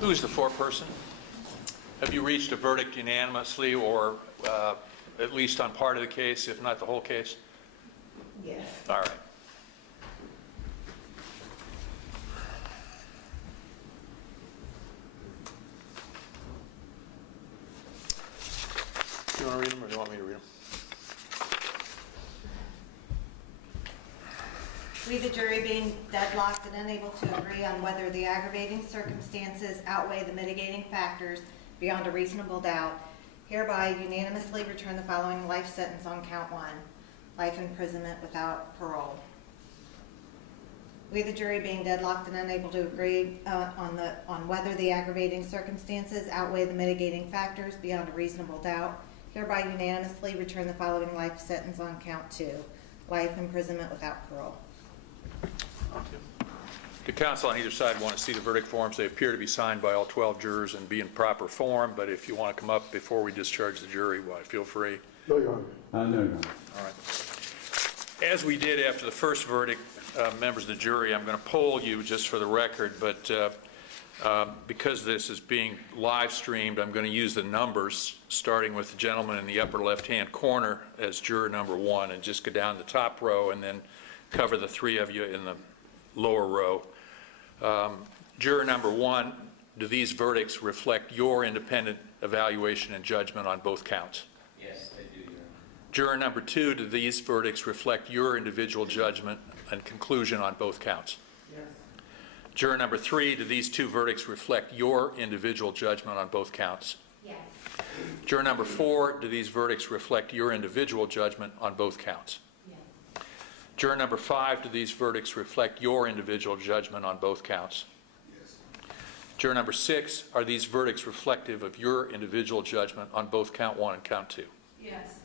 Who is the foreperson? Have you reached a verdict unanimously or at least on part of the case, if not the whole case? Yes. All right. Do you want to read them or do you want me to read them? We, the jury, being deadlocked and unable to agree on whether the aggravating circumstances outweigh the mitigating factors beyond a reasonable doubt, hereby unanimously return the following life sentence on count 1, life imprisonment without parole. We, the jury, being deadlocked and unable to agree on whether the aggravating circumstances outweigh the mitigating factors beyond a reasonable doubt, hereby unanimously return the following life sentence on count 2, life imprisonment without parole. The counsel on either side want to see the verdict forms. They appear to be signed by all 12 jurors and be in proper form, but if you want to come up before we discharge the jury, why, feel free. No, Your Honor. All No. right. As we did after the first verdict, members of the jury, I'm going to poll you just for the record, but because this is being live streamed, I'm going to use the numbers starting with the gentleman in the upper left-hand corner as juror number 1 and just go down the top row and then cover the 3 of you in the lower row. Juror number 1, do these verdicts reflect your independent evaluation and judgment on both counts? Yes, they do, Your Honor. Juror number 2, do these verdicts reflect your individual judgment and conclusion on both counts? Yes. Juror number 3, do these 2 verdicts reflect your individual judgment on both counts? Yes. Juror number 4, do these verdicts reflect your individual judgment on both counts? Yes. Juror number 5, do these verdicts reflect your individual judgment on both counts? Yes. Juror number 6, are these verdicts reflective of your individual judgment on both count 1 and count 2? Yes.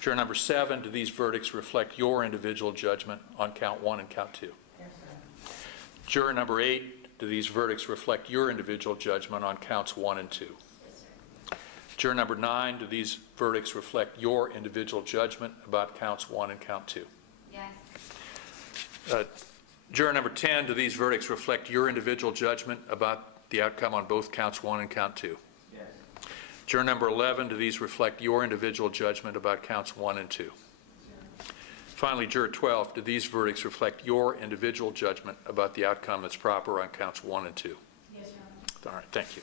Juror number 7, do these verdicts reflect your individual judgment on count 1 and count 2? Yes, sir. Juror number 8, do these verdicts reflect your individual judgment on counts 1 and 2? Yes, sir. Juror number 9, do these verdicts reflect your individual judgment about counts 1 and count 2? Yes. Juror number 10, do these verdicts reflect your individual judgment about the outcome on both counts 1 and count 2? Yes. Juror number 11, do these reflect your individual judgment about counts 1 and 2? Sure. Finally, Juror 12, do these verdicts reflect your individual judgment about the outcome that's proper on counts 1 and 2? Yes, Your Honor. All right, thank you.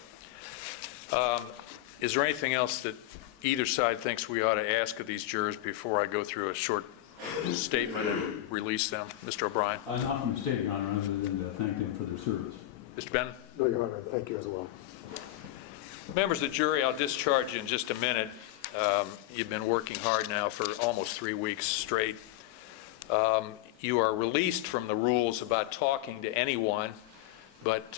Is there anything else that either side thinks we ought to ask of these jurors before I go through a short statement and release them? Mr. O'Brien? Not from the state, Your Honor, other than to thank them for their service. Mr. Benton? No, Your Honor. Thank you as well. Members of the jury, I'll discharge you in just a minute. You've been working hard now for almost 3 weeks straight. You are released from the rules about talking to anyone, but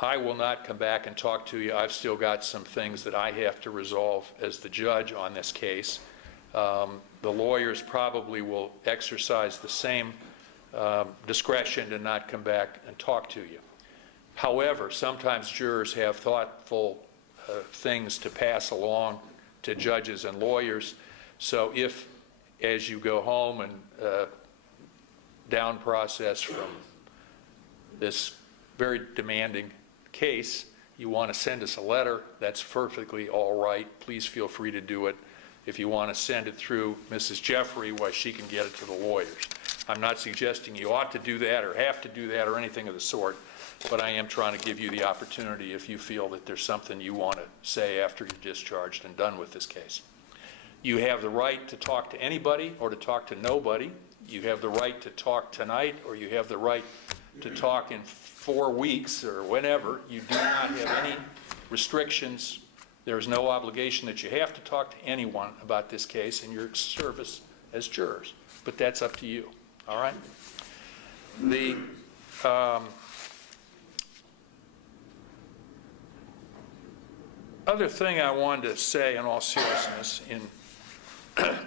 I will not come back and talk to you. I've still got some things that I have to resolve as the judge on this case. The lawyers probably will exercise the same discretion to not come back and talk to you. However, sometimes jurors have thoughtful things to pass along to judges and lawyers. So if, as you go home and down process from this very demanding case, you want to send us a letter, that's perfectly all right. Please feel free to do it. If you want to send it through Mrs. Jeffrey, why, she can get it to the lawyers. I'm not suggesting you ought to do that or have to do that or anything of the sort, but I am trying to give you the opportunity if you feel that there's something you want to say after you're discharged and done with this case. You have the right to talk to anybody or to talk to nobody. You have the right to talk tonight, or you have the right to talk in 4 weeks or whenever. You do not have any restrictions. There is no obligation that you have to talk to anyone about this case in your service as jurors, but that's up to you. All right? The other thing I wanted to say in all seriousness,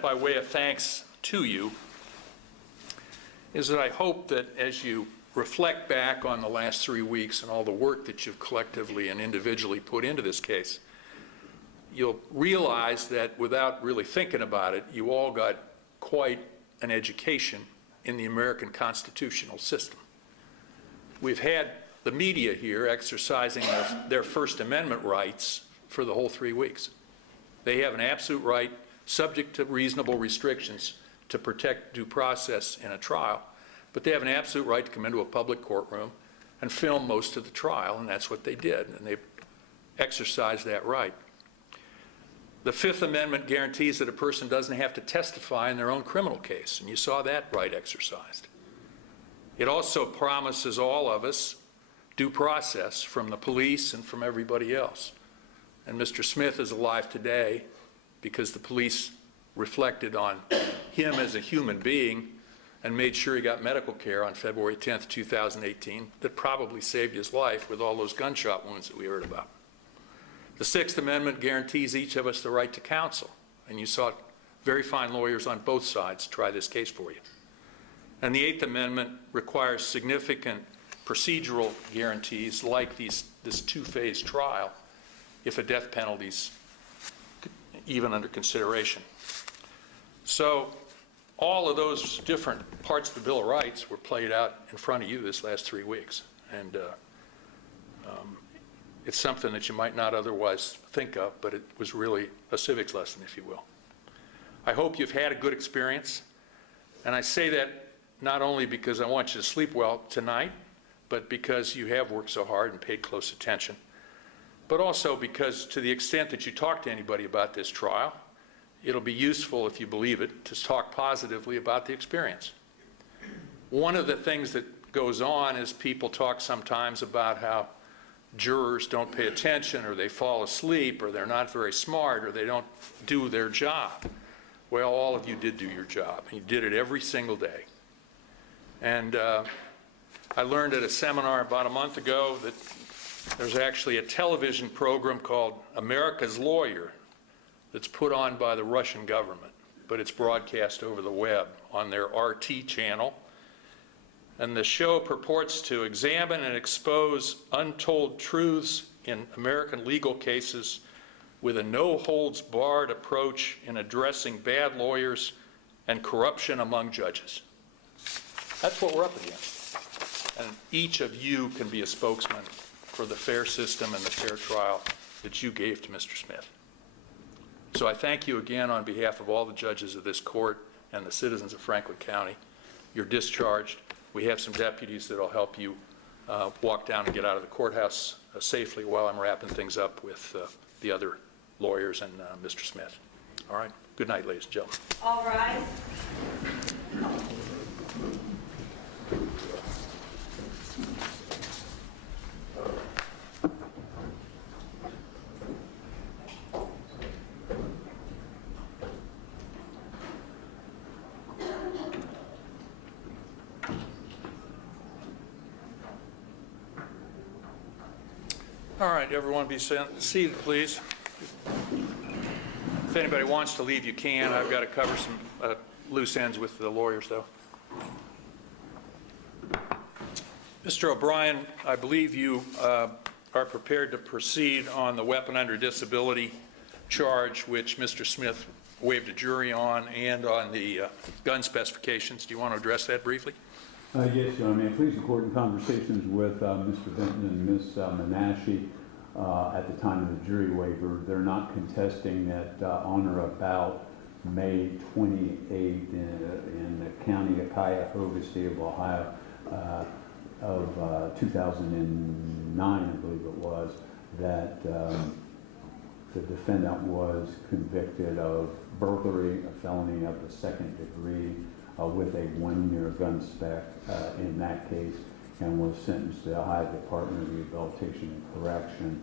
by way of thanks to you, is that I hope that as you reflect back on the last 3 weeks and all the work that you've collectively and individually put into this case, you'll realize that without really thinking about it, you all got quite an education in the American constitutional system. We've had the media here exercising their First Amendment rights for the whole 3 weeks. They have an absolute right, subject to reasonable restrictions, to protect due process in a trial, but they have an absolute right to come into a public courtroom and film most of the trial, and that's what they did, and they exercised that right. The Fifth Amendment guarantees that a person doesn't have to testify in their own criminal case, and you saw that right exercised. It also promises all of us due process from the police and from everybody else. And Mr. Smith is alive today because the police reflected on him as a human being and made sure he got medical care on February 10th, 2018, that probably saved his life with all those gunshot wounds that we heard about. The Sixth Amendment guarantees each of us the right to counsel, and you saw very fine lawyers on both sides try this case for you. And the Eighth Amendment requires significant procedural guarantees like this two-phase trial if a death penalty's even under consideration. So all of those different parts of the Bill of Rights were played out in front of you this last 3 weeks. And it's something that you might not otherwise think of, but it was really a civics lesson, if you will. I hope you've had a good experience. And I say that not only because I want you to sleep well tonight, but because you have worked so hard and paid close attention, but also because to the extent that you talk to anybody about this trial, it'll be useful, if you believe it, to talk positively about the experience. One of the things that goes on is people talk sometimes about how jurors don't pay attention, or they fall asleep, or they're not very smart, or they don't do their job. Well, all of you did do your job. You did it every single day. And I learned at a seminar about a month ago that there's actually a television program called America's Lawyer that's put on by the Russian government, but it's broadcast over the web on their RT channel. And the show purports to examine and expose untold truths in American legal cases with a no-holds-barred approach in addressing bad lawyers and corruption among judges. That's what we're up against. And each of you can be a spokesman for the fair system and the fair trial that you gave to Mr. Smith. So I thank you again on behalf of all the judges of this court and the citizens of Franklin County. You're discharged. We have some deputies that will help you walk down and get out of the courthouse safely while I'm wrapping things up with the other lawyers and Mr. Smith. All right. Good night, ladies and gentlemen. All rise. All right, everyone be seated, please. If anybody wants to leave, you can. I've got to cover some loose ends with the lawyers, though. Mr. O'Brien, I believe you are prepared to proceed on the weapon under disability charge, which Mr. Smith waived a jury on, and on the gun specifications. Do you want to address that briefly? Yes, Your Honor. May I please record in conversations with Mr. Benton and Ms. Menashe at the time of the jury waiver. They're not contesting that on or about May 28th in the county of Cuyahoga, state of Ohio, of 2009, I believe it was, that the defendant was convicted of burglary, a felony of the second degree, with a 1-year gun spec in that case, and was sentenced to the Ohio Department of Rehabilitation and Correction.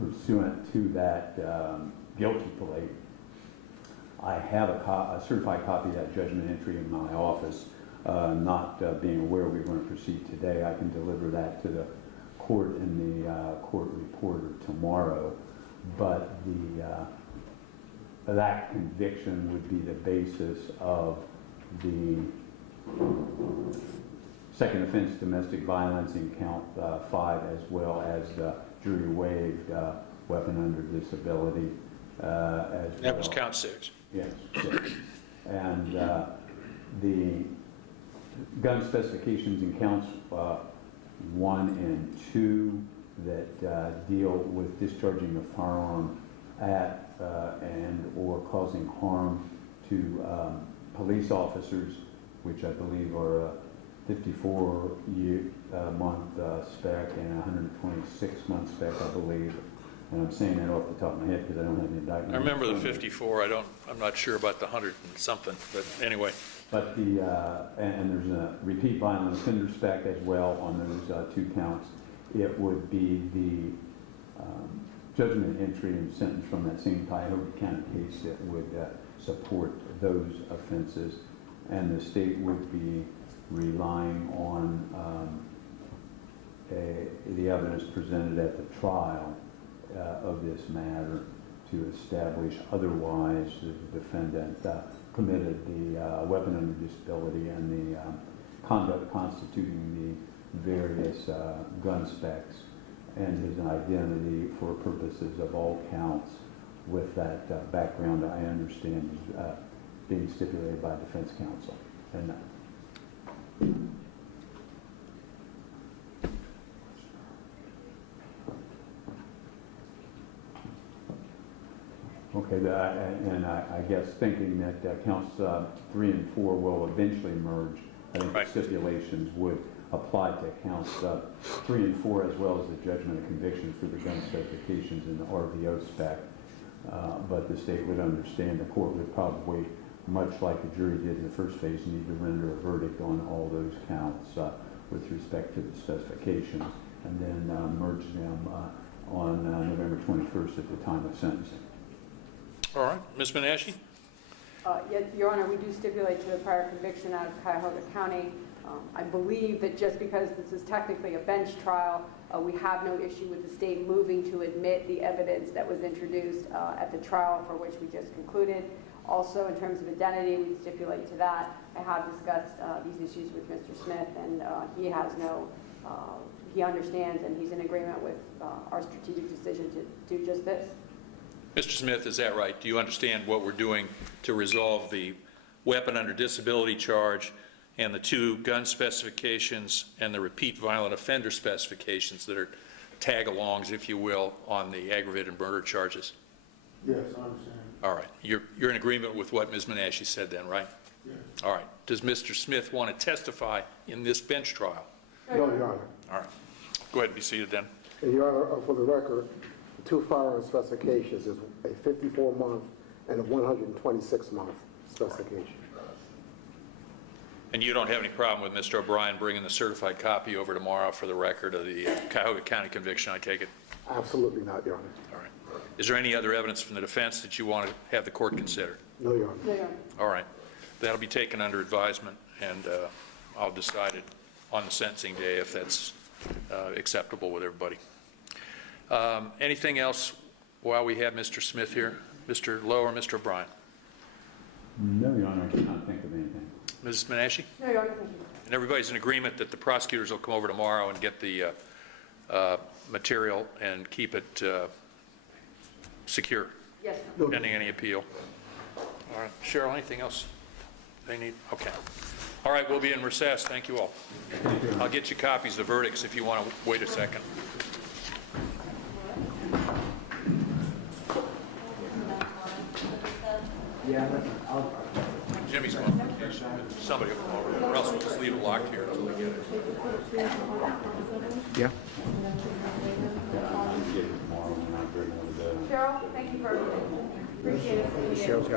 Pursuant to that guilty plea, I have a certified copy of that judgment entry in my office. Not being aware we were going to proceed today, I can deliver that to the court in the court reporter tomorrow. But that conviction would be the basis of the second offense domestic violence in count 5, as well as the jury waived weapon under disability. That was count 6. Yes. And the gun specifications in counts 1 and 2 that deal with discharging a firearm at and or causing harm to police officers, which I believe are a 54-month spec and a 126-month spec, I believe. And I'm saying that off the top of my head because I don't have the indictment. I remember the 54. I'm not sure about the 100 and something, but anyway. But the, and there's a repeat violent offender spec as well on those 2 counts. It would be the judgment entry and sentence from that same Cuyahoga County case that would support those offenses. And the state would be relying on the evidence presented at the trial of this matter to establish otherwise the defendant committed the weapon under disability and the conduct constituting the various gun specs and his identity for purposes of all counts with that background I understand is being stipulated by defense counsel. And okay, and I guess thinking that counts 3 and 4 will eventually merge, I think the stipulations would apply to counts 3 and 4 as well as the judgment of conviction for the gun specifications in the RVO spec. But the state would understand the court would probably, much like the jury did in the first phase, need to render a verdict on all those counts with respect to the specifications and then merge them on November 21st at the time of sentencing. All right. Ms. Menashe? Yes, Your Honor, we do stipulate to the prior conviction out of Cuyahoga County. I believe that just because this is technically a bench trial, we have no issue with the state moving to admit the evidence that was introduced at the trial for which we just concluded. Also, in terms of identity, we stipulate to that. I have discussed these issues with Mr. Smith, and he has no, he understands and he's in agreement with our strategic decision to do just this. Mr. Smith, is that right? Do you understand what we're doing to resolve the weapon under disability charge and the 2 gun specifications and the repeat violent offender specifications that are tag-alongs, if you will, on the aggravated murder charges? Yes, I understand. All right. You're in agreement with what Ms. Menashe said then, right? Yes. All right. Does Mr. Smith want to testify in this bench trial? No, Your Honor. All right. Go ahead and be seated then. And Your Honor, for the record, the 2 firearm specifications is a 54-month and a 126-month specification. And you don't have any problem with Mr. O'Brien bringing the certified copy over tomorrow for the record of the Cuyahoga County conviction, I take it? Absolutely not, Your Honor. All right. Is there any other evidence from the defense that you want to have the court consider? No, Your Honor. No, Your Honor. All right. That'll be taken under advisement, and I'll decide it on the sentencing day if that's acceptable with everybody. Anything else while we have Mr. Smith here? Mr. Lowe or Mr. O'Brien? No, Your Honor, I cannot think of anything. Mrs. Menashe? No, Your Honor, thank you. And everybody's in agreement that the prosecutors will come over tomorrow and get the material and keep it secure, Yes, sir. pending any appeal. All right. Cheryl, anything else they need? Okay. All right, we'll be in recess. Thank you all. I'll get you copies of the verdicts if you want to wait a second. Yeah, I'll... Jimmy's going. Somebody will come over, or else we'll just leave it locked here until we get it. Yeah. Get it tomorrow when I bring one of those. Cheryl, thank you for everything. Appreciate it. Cheryl's got